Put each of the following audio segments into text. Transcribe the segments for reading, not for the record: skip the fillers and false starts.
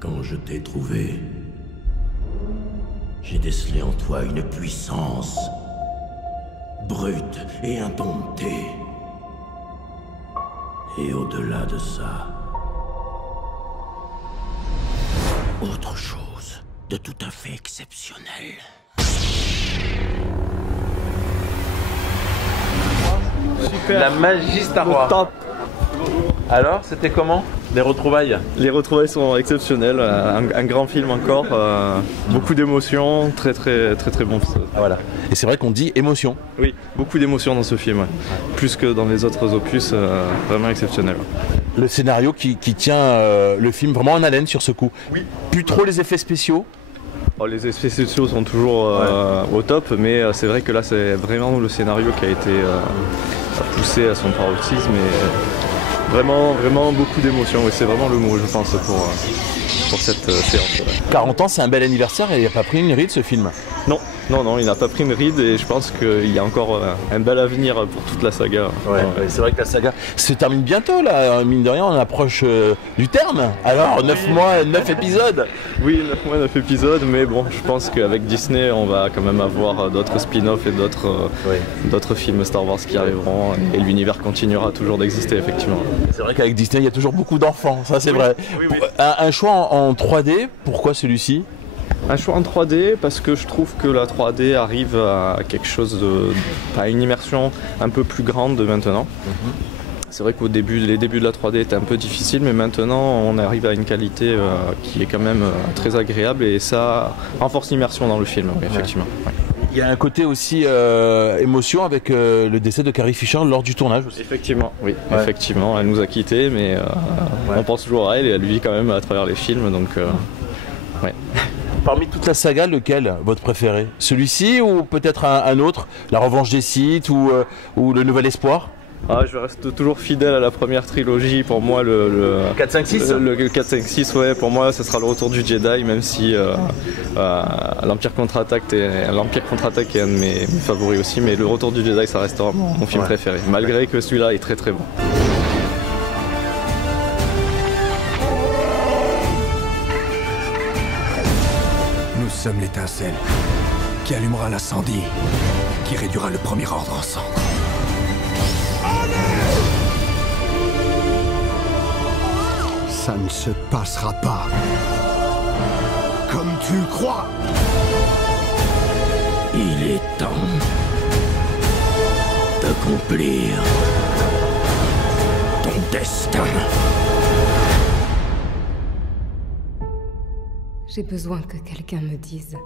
Quand je t'ai trouvé, j'ai décelé en toi une puissance brute et indomptée. Et au-delà de ça, autre chose de tout à fait exceptionnel. Super. La magie Star Wars. Top. Alors, c'était comment les retrouvailles? Les retrouvailles sont exceptionnelles, un grand film encore, beaucoup d'émotions, très bon. Ah, voilà. Et c'est vrai qu'on dit émotion. Oui, beaucoup d'émotions dans ce film, ouais. Plus que dans les autres opus, vraiment exceptionnel. Le scénario qui tient le film vraiment en haleine sur ce coup. Oui. Plus trop les effets spéciaux. Oh, les effets spéciaux sont toujours au top, mais c'est vrai que là c'est vraiment le scénario qui a été poussé à son paroxysme et vraiment beaucoup d'émotions. Et c'est vraiment le mot, je pense, pour cette séance. 40 ans, c'est un bel anniversaire et il n'a pas pris une ride ce film. Non, il n'a pas pris une ride et je pense qu'il y a encore un bel avenir pour toute la saga. Ouais. C'est vrai que la saga se termine bientôt là, mine de rien, on approche du terme. Alors 9 mois, 9 épisodes. Oui, 9 mois, 9 épisodes, mais bon, je pense qu'avec Disney, on va quand même avoir d'autres spin-offs et d'autres films Star Wars qui arriveront et l'univers continuera toujours d'exister, effectivement. C'est vrai qu'avec Disney, il y a toujours beaucoup d'enfants, ça c'est vrai. Oui. Un choix en 3D, pourquoi celui-ci? Un choix en 3D parce que je trouve que la 3D arrive à quelque chose à une immersion un peu plus grande maintenant. C'est vrai qu'au début, les débuts de la 3D étaient un peu difficiles, mais maintenant on arrive à une qualité qui est quand même très agréable et ça renforce l'immersion dans le film, oui, effectivement. Ouais. Il y a un côté aussi émotion avec le décès de Carrie Fisher lors du tournage aussi. Effectivement, oui, effectivement, elle nous a quittés, mais on pense toujours à elle et elle vit quand même à travers les films, donc ouais. Parmi toute la saga, lequel votre préféré? Celui-ci ou peut-être un autre? La Revanche des Sith ou le Nouvel Espoir? Je reste toujours fidèle à la première trilogie. Pour moi, le 4, 5, 6 le 4, 5, 6, ouais, pour moi, ce sera le retour du Jedi, même si l'Empire contre-attaque est un de mes favoris aussi, mais le retour du Jedi, ça restera mon film préféré, malgré que celui-là est très bon. Nous sommes l'étincelle qui allumera l'incendie, qui réduira le premier ordre en cendres. Ça ne se passera pas comme tu le crois. Il est temps d'accomplir ton destin. J'ai besoin que quelqu'un me dise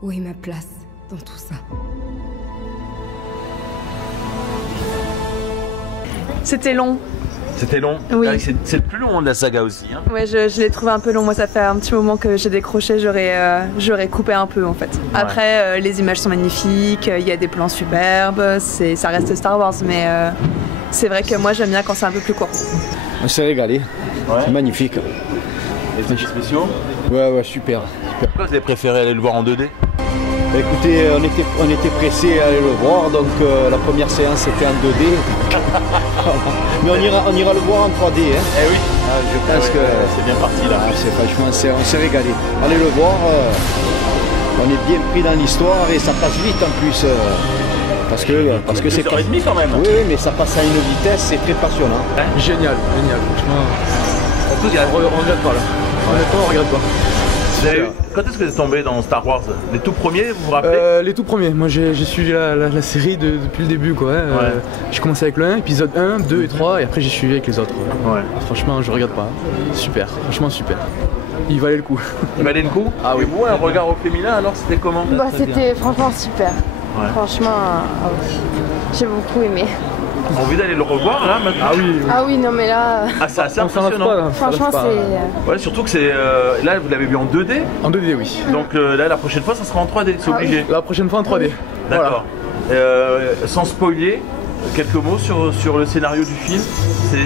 où est ma place dans tout ça. C'était long. C'était long. Oui. C'est le plus long de la saga aussi. Hein. Ouais, je l'ai trouvé un peu long. Moi, ça fait un petit moment que j'ai décroché. J'aurais coupé un peu en fait. Ouais. Après, les images sont magnifiques. Il y a des plans superbes. Ça reste Star Wars, mais c'est vrai que moi, j'aime bien quand c'est un peu plus court. On s'est régalé. Ouais. C'est magnifique. Les effets spéciaux? Ouais, super. Pourquoi vous avez préféré aller le voir en 2D? Écoutez, on était pressés à aller le voir, donc la première séance était en 2D. Mais on ira le voir en 3D. Hein. Eh oui, je pense que c'est bien parti là. Franchement, on s'est régalé. Allez le voir, on est bien pris dans l'histoire et ça passe vite en plus. Parce que c'est 2h30 quand même. Oui, mais ça passe à une vitesse, c'est très passionnant. Hein, génial, franchement. On regrette pas là. Honnêtement, on regarde pas. Quand est-ce que vous êtes tombé dans Star Wars? Les tout premiers, vous vous rappelez? Les tout premiers. Moi j'ai suivi la série depuis le début quoi. J'ai commencé avec le 1, épisode 1, 2 et 3 et après j'ai suivi avec les autres. Ouais. Franchement je regarde pas. Super, franchement super. Il valait le coup. Il valait le coup? Ah oui. Et vous, un regard au féminin alors c'était comment? Bah c'était franchement super. Ouais. Franchement, j'ai beaucoup aimé. Envie d'aller le revoir là maintenant? Ah oui, non mais là... Ah c'est assez impressionnant. Franchement c'est... Ouais, surtout que c'est... là vous l'avez vu en 2D? En 2D oui. Donc là la prochaine fois ça sera en 3D, c'est obligé. Oui. La prochaine fois en 3D. D'accord. Voilà. Sans spoiler, quelques mots sur le scénario du film,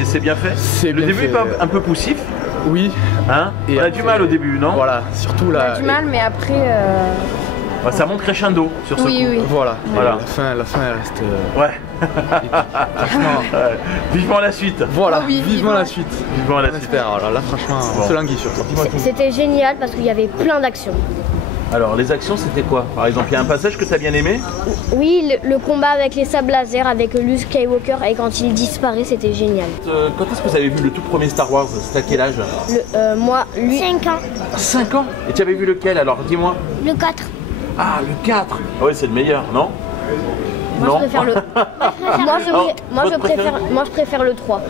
c'est bien fait? Le début est pas un peu poussif? Oui. Hein? Et on a du mal au début, non? Voilà, surtout là... On a du mal mais après... Bah, ça monte crescendo sur ce coup. Oui. Voilà. Voilà. La fin elle reste. Ouais. Franchement. Ouais. Vivement la suite. Voilà, Ah oui, vivement la suite. Vivement la On suite. espère. Alors là, franchement, Bon. on se languit surtout. C'était génial parce qu'il y avait plein d'actions. Alors, les actions, c'était quoi? Par exemple, il y a un passage que tu as bien aimé? Oui, le combat avec les sables laser, avec Luke Skywalker, et quand il disparaît, c'était génial. Quand est-ce que vous avez vu le tout premier Star Wars? C'était à quel âge? Moi, lui... 5 ans. 5 ans? Et tu avais vu lequel alors? Dis-moi. Le 4. Ah, le 4. Ouais, c'est le meilleur, non? Moi, je préfère le... moi, je préfère le 3.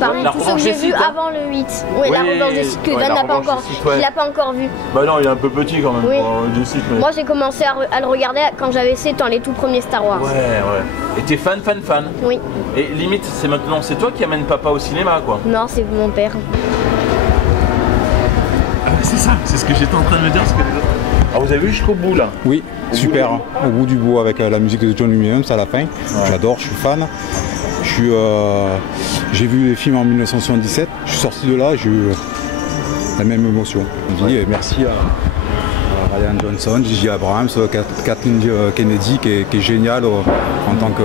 Parmi La tous ceux que revanche j'ai des vus Sith, hein. avant le 8. Oui, la revanche des Sith que ouais, Dan la n'a pas revanche encore, des Sith, ouais. il n'a pas encore vu. Bah non, il est un peu petit quand même. Oui. Du Sith, mais... Moi, j'ai commencé à le regarder quand j'avais 7 ans, les tout premiers Star Wars. Ouais. Et t'es fan? Oui. Et limite, c'est toi qui amène papa au cinéma, quoi. Non, c'est mon père. C'est ça, c'est ce que j'étais en train de me dire. Alors vous avez vu jusqu'au bout là? Oui, super. Au bout du bout avec la musique de John Williams à la fin. Ouais. J'adore, je suis fan. J'ai vu les films en 1977. Je suis sorti de là, j'ai eu la même émotion. Je dis merci à Ryan Johnson, J.J. Abrams, Kathleen Kennedy qui est géniale en tant que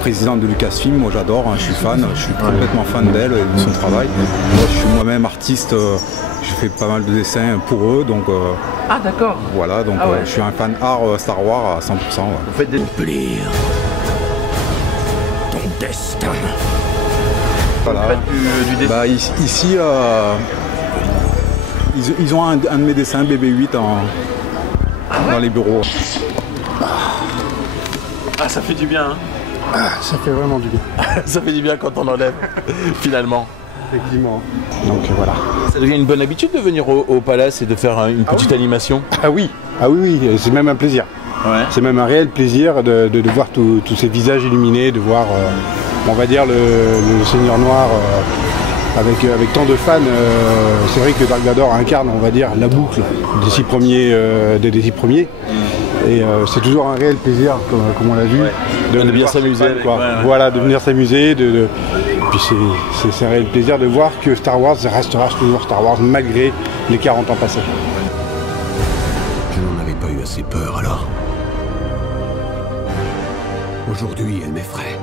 présidente de Lucasfilm. Moi j'adore, je suis fan, je suis complètement fan d'elle et de son travail. Moi je suis moi-même artiste. Je fais pas mal de dessins pour eux, donc ah d'accord. Voilà, donc je suis un fan art Star Wars à 100%. Ouais. Vous faites accomplir ton destin. Voilà. Du dessin. Bah, ici, ils ont un de mes dessins BB-8 dans les bureaux. Ah, ça fait du bien. Hein. Ça fait vraiment du bien. Ça fait du bien quand on enlève, finalement. Effectivement. Donc voilà. Ça devient une bonne habitude de venir au Palace et de faire une petite animation? Ah oui, c'est même un plaisir. Ouais. C'est même un réel plaisir de voir tous ces visages illuminés, de voir, on va dire, le Seigneur Noir avec tant de fans. C'est vrai que Dark Vador incarne, on va dire, la boucle des 6 premiers. Et c'est toujours un réel plaisir, comme on l'a vu, de bien s'amuser. Voilà, de venir s'amuser. Puis c'est un réel plaisir de voir que Star Wars restera toujours Star Wars malgré les 40 ans passés. Je n'en avais pas eu assez peur alors. Aujourd'hui, elle m'effraie.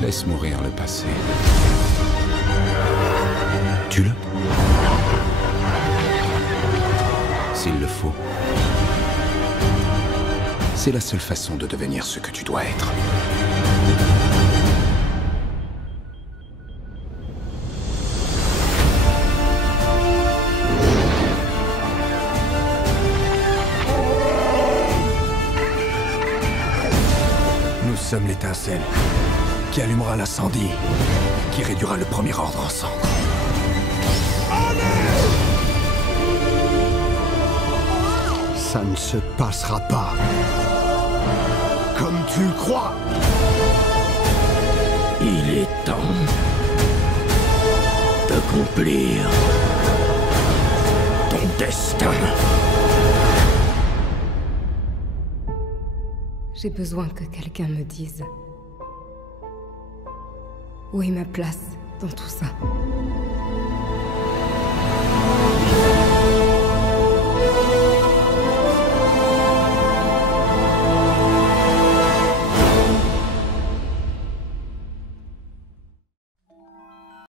Laisse mourir le passé. Tue-le. S'il le faut. C'est la seule façon de devenir ce que tu dois être. Nous sommes l'étincelle qui allumera l'incendie, qui réduira le premier ordre en cendres. Ça ne se passera pas comme tu le crois. Il est temps d'accomplir ton destin. J'ai besoin que quelqu'un me dise où est ma place dans tout ça.